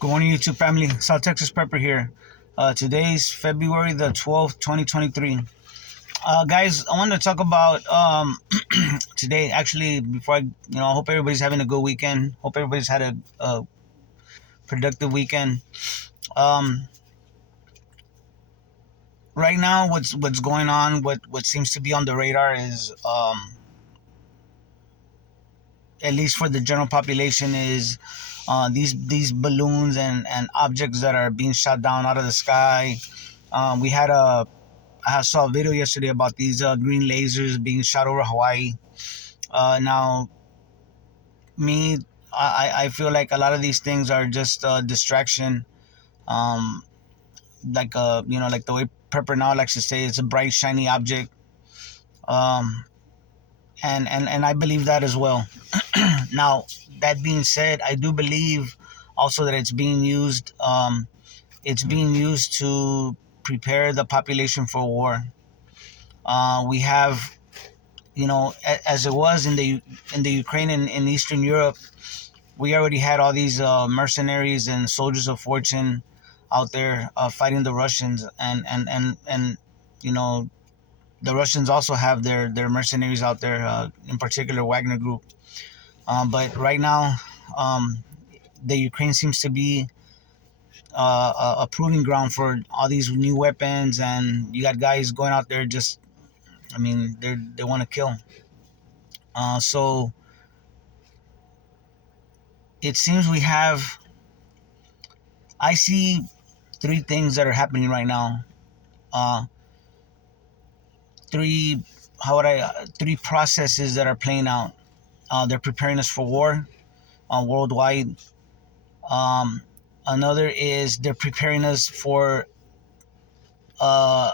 Good morning, YouTube family. South Texas Prepper here. Today's February the 12th, 2023. Guys, I wanted to talk about today. Actually, before I hope everybody's having a good weekend. Hope everybody's had a productive weekend. Um, right now, what's going on? What seems to be on the radar is, at least for the general population, is these balloons and objects that are being shot down out of the sky. I saw a video yesterday about these green lasers being shot over Hawaii. Now, me, I feel like a lot of these things are just distraction. Um, like the way Prepper now likes to say, it's a bright, shiny object. Um, and I believe that as well. Now, that being said, I do believe also that it's being used. It's being used to prepare the population for war. We have, as it was in the Ukraine and in Eastern Europe, we already had all these mercenaries and soldiers of fortune out there fighting the Russians, and you know the Russians also have their mercenaries out there, in particular Wagner Group. But right now, the Ukraine seems to be a proving ground for all these new weapons, and you got guys going out there just, I mean, they want to kill. So it seems I see three things that are happening right now. Uh, three, three processes that are playing out. They're preparing us for war worldwide. Um, Another is they're preparing us uh,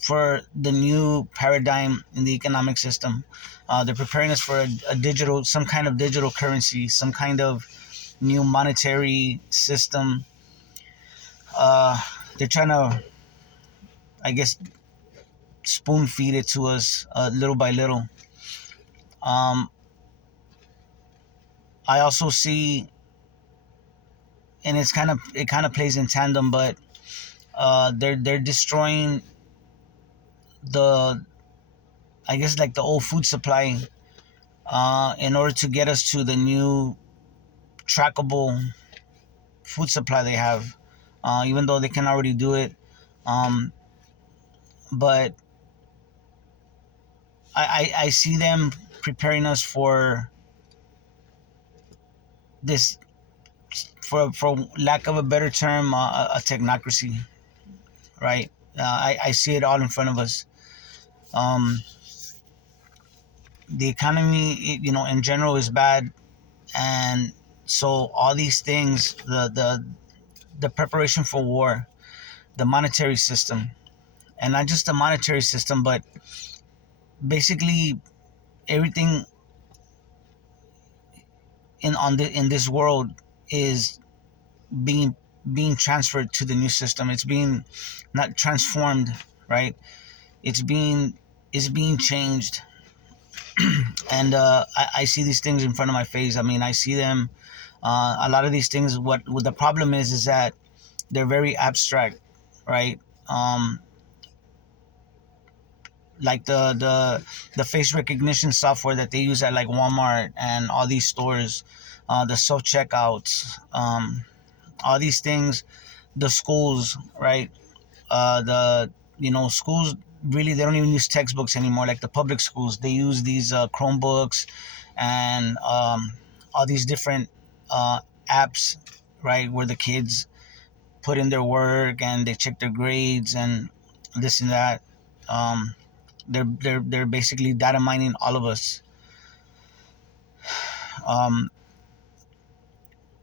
for the new paradigm in the economic system. They're preparing us for some kind of digital currency, some kind of new monetary system. They're trying to, I guess, spoon feed it to us little by little. Um, I also see, and it kind of plays in tandem, but they're destroying the, I guess, like the old food supply, in order to get us to the new trackable food supply they have, even though they can already do it. Um, but I see them preparing us for this, for lack of a better term, a technocracy, right? I see it all in front of us. Um, the economy, in general, is bad, and so all these things, the preparation for war, the monetary system, and not just the monetary system, but basically everything in this world is being transferred to the new system. It's being not transformed, right? It's being changed. And I see these things in front of my face. I mean, I see them. A lot of these things. What the problem is that they're very abstract, right? Like the face recognition software that they use at like Walmart and all these stores, the self checkouts, all these things, the schools, right? Schools, really, they don't even use textbooks anymore. Like the public schools, they use these Chromebooks and all these different apps, right, where the kids put in their work and they check their grades and this and that. Um, they're basically data mining all of us. Um,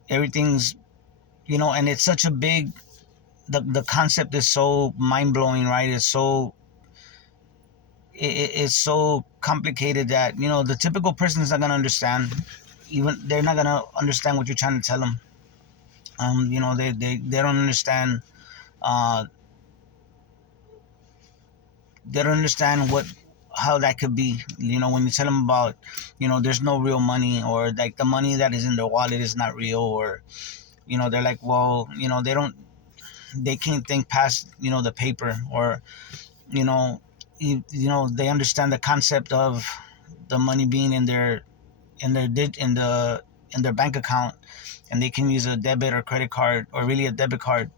Everything's, and it's such a big, the concept is so mind blowing, right? It's so complicated that the typical person is not gonna understand. Even they're not gonna understand what you're trying to tell them. They don't understand. Uh, they don't understand how that could be. When you tell them about, there's no real money, or like the money that is in their wallet is not real, or They're like, well, they can't think past the paper, or you know they understand the concept of the money being in their bank account, and they can use a debit or credit card, or really a debit card.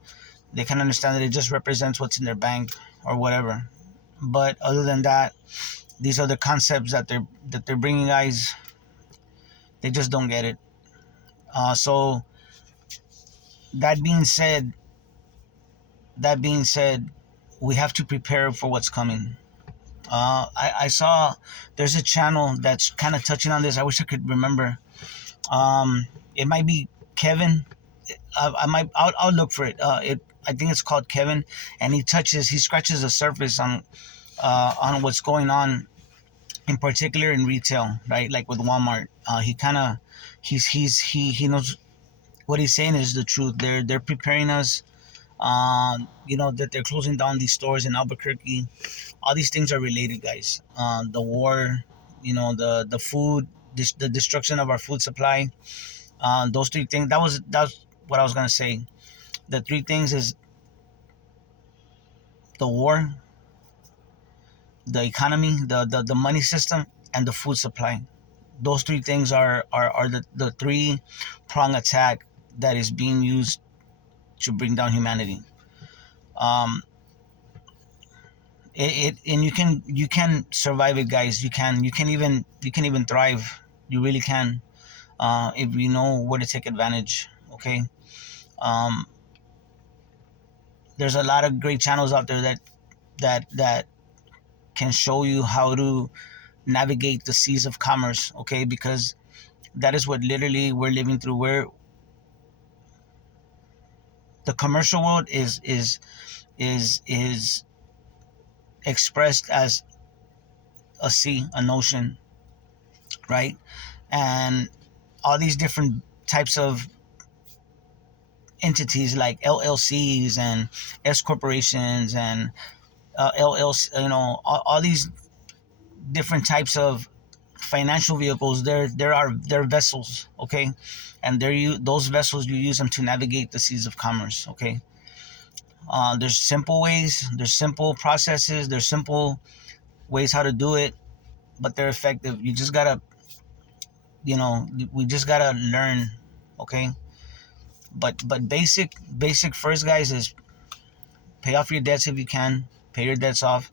They can understand that it just represents what's in their bank or whatever. But other than that, these are the concepts that they're bringing, guys. They just don't get it. So that being said, that being said, we have to prepare for what's coming. I saw there's a channel that's kind of touching on this. I wish I could remember. It might be Kevin. I'll look for it. I think it's called Kevin, and he scratches the surface on what's going on, in particular in retail, right? Like with Walmart. He kind of he knows what he's saying is the truth. They're preparing us. That they're closing down these stores in Albuquerque. All these things are related, guys. The war, the food, the destruction of our food supply. Those three things. That's what I was gonna say. The three things is the war, the economy, the money system, and the food supply. Those three things are the three prong attack that is being used to bring down humanity. Um, and you can survive it, guys. You can even thrive. You really can, if you know where to take advantage. Okay. Um, there's a lot of great channels out there that can show you how to navigate the seas of commerce. Okay, because that is what literally we're living through. Where the commercial world is expressed as a sea, an ocean, right? And all these different types of entities like LLCs and S corporations and LLC, all these different types of financial vehicles. They're vessels, okay, and those vessels, you use them to navigate the seas of commerce, okay. There's simple ways, there's simple processes, there's simple ways how to do it, but they're effective. You just gotta, we just gotta learn, okay. But basic first, guys, is pay off your debts if you can. Pay your debts off.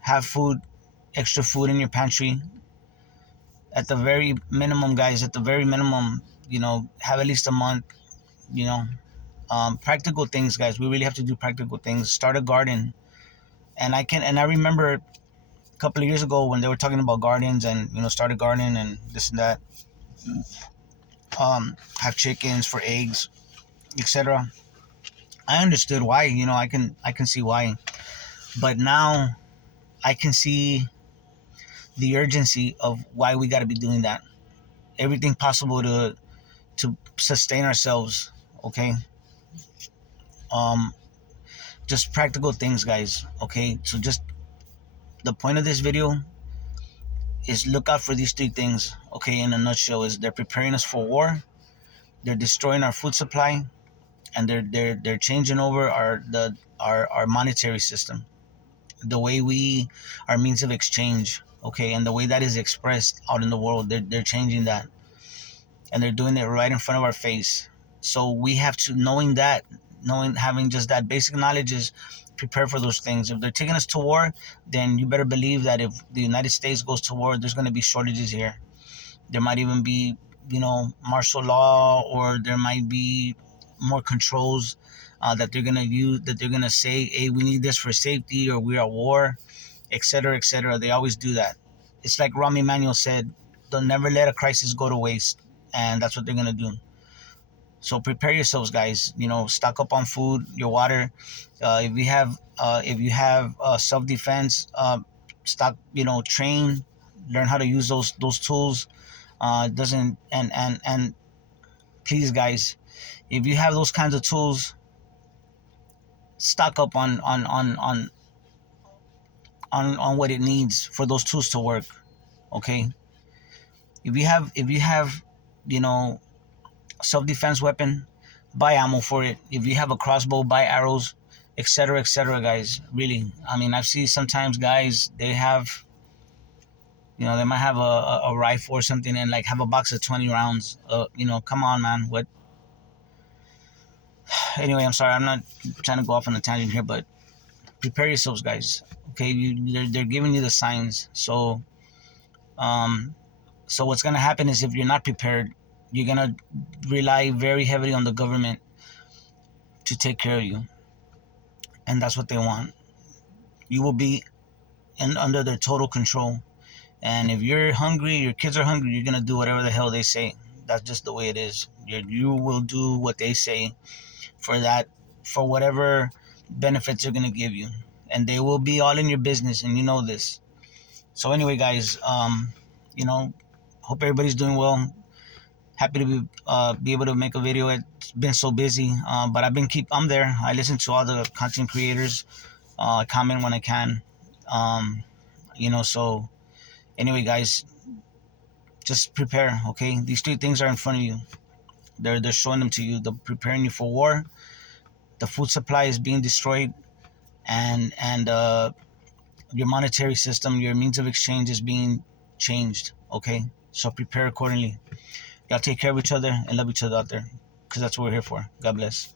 Have food, extra food in your pantry. At the very minimum, guys, at the very minimum, have at least a month. You know, practical things, guys. We really have to do practical things. Start a garden, and I remember a couple of years ago when they were talking about gardens and start a garden and this and that. Have chickens for eggs, etc. I understood why. I can see why, but now I can see the urgency of why we got to be doing that. Everything possible to sustain ourselves. Okay. Um, just practical things, guys. Okay. So just the point of this video is look out for these three things. Okay. In a nutshell, is they're preparing us for war. They're destroying our food supply, and they're changing over our monetary system, the way our means of exchange, okay, and the way that is expressed out in the world. They're changing that, and they're doing it right in front of our face. So we have to, having just that basic knowledge, is prepare for those things. If they're taking us to war, then you better believe that if the United States goes to war, there's going to be shortages here. There might even be, martial law, or there might be more controls that they're going to use, that they're going to say, hey, we need this for safety, or we're at war, etc., etc. They always do that. It's like Rahm Emanuel said, they'll never let a crisis go to waste. And that's what they're going to do. So prepare yourselves, guys. Stock up on food, your water. If you have self-defense, stock, train, learn how to use those tools. Doesn't and please, guys, if you have those kinds of tools, stock up on what it needs for those tools to work. Okay. If you have self-defense weapon, buy ammo for it. If you have a crossbow, buy arrows, etc., guys. Really, I mean, I've seen sometimes guys, they have, they might have a rifle or something and like have a box of 20 rounds. Come on, man. What? Anyway, I'm sorry. I'm not trying to go off on a tangent here, but prepare yourselves, guys. Okay, they're giving you the signs. Um, so what's gonna happen is if you're not prepared, you're gonna rely very heavily on the government to take care of you, and that's what they want. You will be under their total control. And if you're hungry, your kids are hungry, you're gonna do whatever the hell they say. That's just the way it is. You will do what they say for that, for whatever benefits they're gonna give you, and they will be all in your business, and you know this. So anyway, guys, hope everybody's doing well. Happy to be able to make a video. It's been so busy, but I'm there. I listen to all the content creators. I comment when I can. So anyway, guys, just prepare. Okay, these three things are in front of you. They're showing them to you. They're preparing you for war. The food supply is being destroyed, and your monetary system, your means of exchange is being changed. Okay, so prepare accordingly. Y'all take care of each other and love each other out there, because that's what we're here for. God bless.